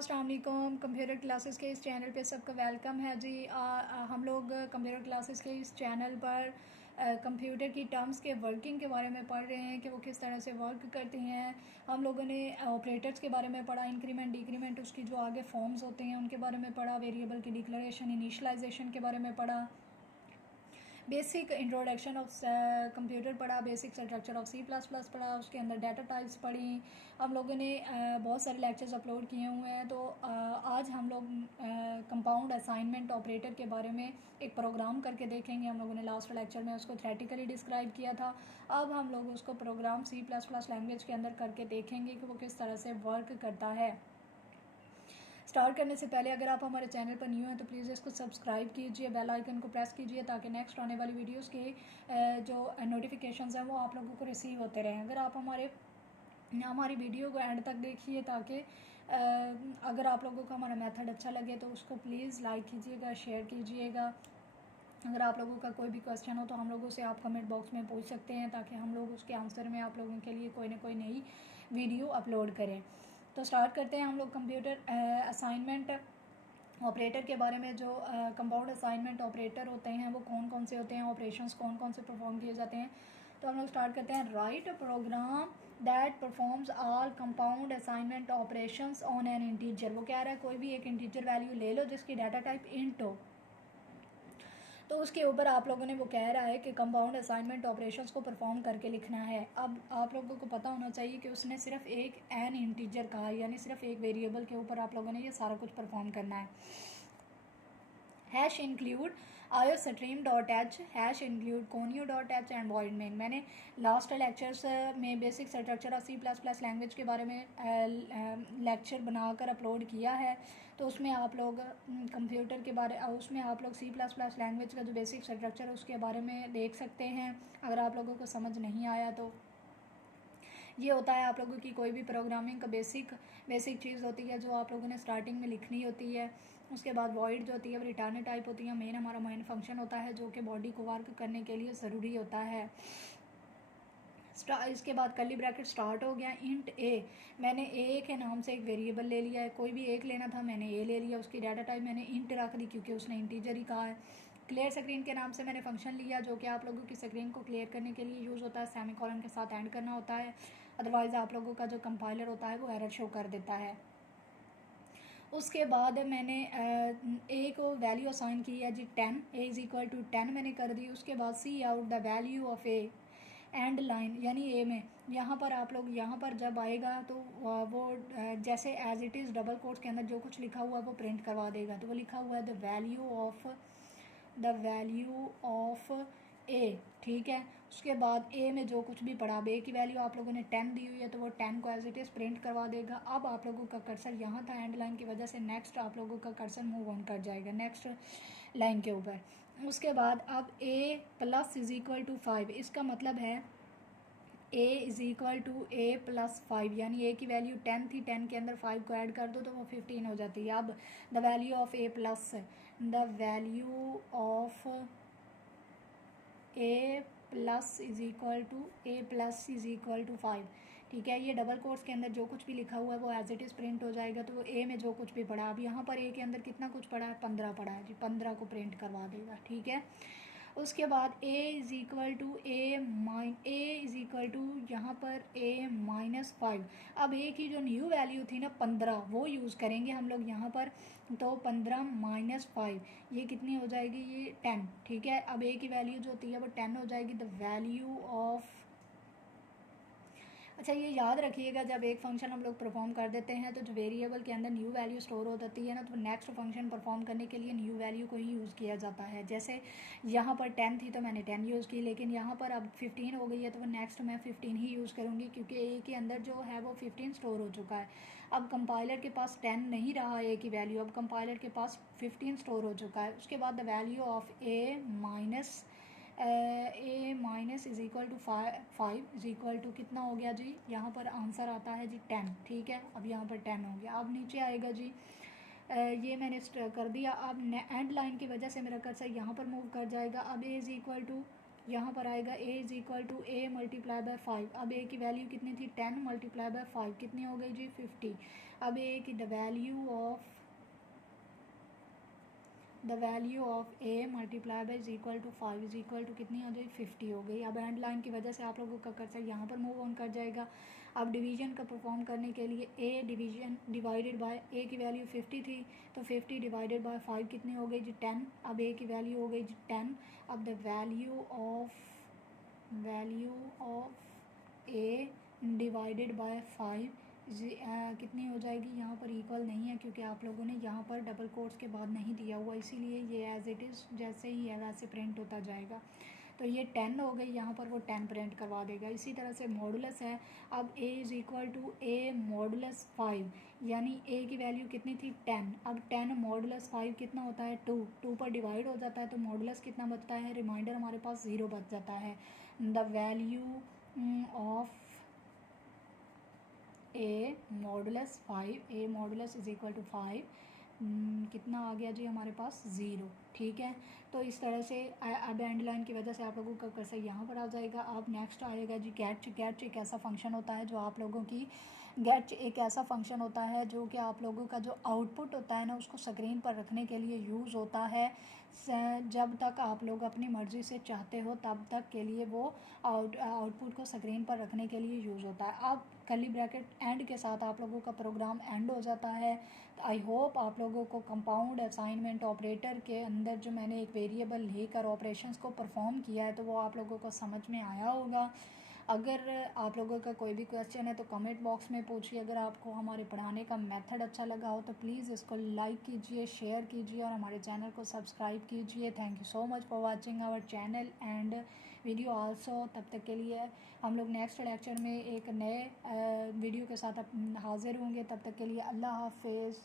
अस्सलाम वालेकुम। Computer classes के इस चैनल पे सबका वेलकम है जी। हम लोग कंप्यूटर क्लासेस के इस चैनल पर कंप्यूटर की टर्म्स के वर्किंग के बारे में पढ़ रहे हैं कि वो किस तरह से वर्क करती हैं। हम लोगों ने ऑपरेटर्स के बारे में पढ़ा, इंक्रीमेंट डिक्रीमेंट उसकी जो आगे फॉर्म्स होते हैं उनके बारे में पढ़ा, वेरिएबल की डिक्लेरेशन इनिशलाइजेशन के बारे में पढ़ा, बेसिक इंट्रोडक्शन ऑफ कंप्यूटर पढ़ा, बेसिक स्ट्रक्चर ऑफ C++ पढ़ा, उसके अंदर डाटा टाइप्स पढ़ी। हम लोगों ने बहुत सारे लेक्चर्स अपलोड किए हुए हैं। तो आज हम लोग कंपाउंड असाइनमेंट ऑपरेटर के बारे में एक प्रोग्राम करके देखेंगे। हम लोगों ने लास्ट लेक्चर में उसको थ्योरेटिकली डिस्क्राइब किया था। अब हम लोग उसको प्रोग्राम C++ लैंग्वेज के अंदर करके देखेंगे कि वो किस तरह से वर्क करता है। स्टार्ट करने से पहले अगर आप हमारे चैनल पर न्यू हैं तो प्लीज़ इसको सब्सक्राइब कीजिए, बेल आइकन को प्रेस कीजिए ताकि नेक्स्ट आने वाली वीडियोस के जो नोटिफिकेशंस हैं वो आप लोगों को रिसीव होते रहें। अगर आप हमारी वीडियो को एंड तक देखिए ताकि अगर आप लोगों को हमारा मेथड अच्छा लगे तो उसको प्लीज़ लाइक कीजिएगा, शेयर कीजिएगा। अगर आप लोगों का कोई भी क्वेश्चन हो तो हम लोगों से आप कमेंट बॉक्स में पूछ सकते हैं ताकि हम लोग उसके आंसर में आप लोगों के लिए कोई ना कोई नई वीडियो अपलोड करें। तो स्टार्ट करते हैं हम लोग कंप्यूटर असाइनमेंट ऑपरेटर के बारे में। जो कंपाउंड असाइनमेंट ऑपरेटर होते हैं वो कौन कौन से होते हैं, ऑपरेशंस कौन कौन से परफॉर्म किए जाते हैं। तो हम लोग स्टार्ट करते हैं। Write a program that performs all compound assignment operations on an integer. वो कह रहा है कोई भी एक इंटीजर वैल्यू ले लो जिसकी डाटा टाइप इंट हो, तो उसके ऊपर आप लोगों ने वो कह रहा है कि कंपाउंड असाइनमेंट ऑपरेशंस को परफॉर्म करके लिखना है। अब आप लोगों को पता होना चाहिए कि उसने सिर्फ एक एन इंटीजर कहा, यानी सिर्फ एक वेरिएबल के ऊपर आप लोगों ने ये सारा कुछ परफॉर्म करना है। Hash include iostream.h, hash include conio.h and void main। मैंने लास्ट लेक्चर्स में basic structure of C++ language के बारे में लेक्चर बनाकर अपलोड किया है। तो उसमें आप लोग कंप्यूटर के बारे उसमें आप लोग C++ लैंग्वेज का जो बेसिक स्ट्रक्चर है उसके बारे में देख सकते हैं। अगर आप लोगों को समझ नहीं आया तो ये होता है आप लोगों की कोई भी प्रोग्रामिंग का बेसिक चीज़ होती है जो आप लोगों ने स्टार्टिंग में लिखनी होती है। उसके बाद वॉइड जो होती है वो रिटर्न टाइप होती है। मेन हमारा मेन फंक्शन होता है जो कि बॉडी को वर्क करने के लिए ज़रूरी होता है। इसके बाद कर्ली ब्रैकेट स्टार्ट हो गया। इंट ए, मैंने ए के नाम से एक वेरिएबल ले लिया है, कोई भी एक लेना था मैंने ए ले लिया, उसकी डाटा टाइप मैंने इंट रख दी क्योंकि उसने इंटीजर ही कहा है। क्लियर स्क्रीन के नाम से मैंने फंक्शन लिया जो कि आप लोगों की स्क्रीन को क्लियर करने के लिए यूज़ होता है, सेमीकोलन के साथ एंड करना होता है, अदरवाइज़ आप लोगों का जो कंपाइलर होता है वो एरर शो कर देता है। उसके बाद मैंने ए को वैल्यू असाइन की है g 10, a is equal to 10 मैंने कर दी। उसके बाद see out the value of a and line, यानी ए में यहाँ पर आप लोग यहाँ पर जब आएगा तो वो जैसे as it is double quotes के अंदर जो कुछ लिखा हुआ है वो प्रिंट करवा देगा। तो वो लिखा हुआ है द वैल्यू ऑफ ए, ठीक है। उसके बाद ए में जो कुछ भी पढ़ा, अब ए की वैल्यू आप लोगों ने 10 दी हुई है तो वो 10 को एज इट इज़ प्रिंट करवा देगा। अब आप लोगों का कर्सर यहाँ था एंड लाइन की वजह से, नेक्स्ट आप लोगों का कर्सर मूव ऑन कर जाएगा नेक्स्ट लाइन के ऊपर। उसके बाद अब a plus is equal to 5, इसका मतलब है a is equal to a plus 5, यानी a की वैल्यू 10 थी, 10 के अंदर 5 को ऐड कर दो तो वो 15 हो जाती है। अब the value of a plus is equal to 5, ठीक है। ये डबल कोट्स के अंदर जो कुछ भी लिखा हुआ है वो एज इट इज़ प्रिंट हो जाएगा। तो वो ए में जो कुछ भी पढ़ा, अब यहाँ पर ए के अंदर कितना कुछ पढ़ा है, 15 पढ़ा है जी, 15 को प्रिंट करवा देगा, ठीक है। उसके बाद a इज़ इक्वल टू यहाँ पर a-5। अब a की जो न्यू वैल्यू थी ना 15, वो यूज़ करेंगे हम लोग यहाँ पर। तो 15-5 ये कितनी हो जाएगी, ये 10, ठीक है। अब a की वैल्यू जो होती है वो 10 हो जाएगी। द वैल्यू ऑफ, अच्छा ये याद रखिएगा जब एक फंक्शन हम लोग परफॉर्म कर देते हैं तो जो वेरिएबल के अंदर न्यू वैल्यू स्टोर हो जाती है ना, तो नेक्स्ट फंक्शन परफॉर्म करने के लिए न्यू वैल्यू को ही यूज़ किया जाता है। जैसे यहाँ पर 10 थी तो मैंने 10 यूज़ की, लेकिन यहाँ पर अब 15 हो गई है तो नेक्स्ट मैं 15 ही यूज़ करूँगी क्योंकि ए के अंदर जो है वो 15 स्टोर हो चुका है। अब कंपाइलर के पास 10 नहीं रहा ए की वैल्यू, अब कंपाइलर के पास 15 स्टोर हो चुका है। उसके बाद the value of a minus is equal to 5 is equal to कितना हो गया जी, यहाँ पर आंसर आता है जी 10, ठीक है। अब यहाँ पर 10 हो गया। अब नीचे आएगा जी ये मैंने कर दिया। अब एंड लाइन की वजह से मेरा कर्सर यहाँ पर मूव कर जाएगा। अब ए इज़ इक्वल टू यहाँ पर आएगा a is equal to a multiply by 5। अब a की वैल्यू कितनी थी, 10 मल्टीप्लाई बाय 5 कितनी हो गई जी, 50। अब ए की the value of a multiply by is equal to 5 is equal to कितनी हो जाएगी 50 हो गई। अब एंड लाइन की वजह से आप लोगों का कर्सर यहाँ पर मूव ऑन कर जाएगा। अब डिवीजन का परफॉर्म करने के लिए ए डिवीजन डिवाइडेड बाय ए की वैल्यू 50 थी तो 50 डिवाइडेड बाय 5 कितनी हो गई जी 10। अब ए की वैल्यू हो गई जी 10। अब the value of A divided by 5 कितनी हो जाएगी, यहाँ पर इक्वल नहीं है क्योंकि आप लोगों ने यहाँ पर डबल कोट्स के बाद नहीं दिया हुआ, इसीलिए ये एज इट इज़ जैसे ही है वैसे प्रिंट होता जाएगा। तो ये 10 हो गई, यहाँ पर वो 10 प्रिंट करवा देगा। इसी तरह से मॉडुलस है। अब a is equal to a modulus 5, यानी a की वैल्यू कितनी थी 10। अब 10 मॉडुलस 5 कितना होता है 2 पर डिवाइड हो जाता है तो मॉडुलस कितना बचता है, रिमाइंडर हमारे पास 0 बच जाता है। The value of a modulus 5, a modulus is equal to 5 कितना आ गया जी हमारे पास 0। ठीक है, तो इस तरह से अब एंड लाइन की वजह से आप लोगों का कर्सर यहाँ पर आ जाएगा। अब नेक्स्ट आएगा जी गेट एक ऐसा फंक्शन होता है जो आप लोगों की गेट एक ऐसा फंक्शन होता है जो कि आप लोगों का जो आउटपुट होता है ना उसको स्क्रीन पर रखने के लिए यूज़ होता है। जब तक आप लोग अपनी मर्ज़ी से चाहते हो तब तक के लिए वो आउटपुट को स्क्रीन पर रखने के लिए यूज़ होता है। अब कर्ली ब्रैकेट एंड के साथ आप लोगों का प्रोग्राम एंड हो जाता है। आई होप आप लोगों को कंपाउंड असाइनमेंट ऑपरेटर के अंदर जो मैंने एक वेरिएबल लेकर ऑपरेशंस को परफॉर्म किया है तो वो आप लोगों को समझ में आया होगा। अगर आप लोगों का कोई भी क्वेश्चन है तो कमेंट बॉक्स में पूछिए। अगर आपको हमारे पढ़ाने का मेथड अच्छा लगा हो तो प्लीज़ इसको लाइक कीजिए, शेयर कीजिए और हमारे चैनल को सब्सक्राइब कीजिए। Thank you so much for watching our channel and video also. तब तक के लिए हम लोग नेक्स्ट लेक्चर में एक नए वीडियो के साथ हाजिर होंगे। तब तक के लिए अल्लाह हाफिज़।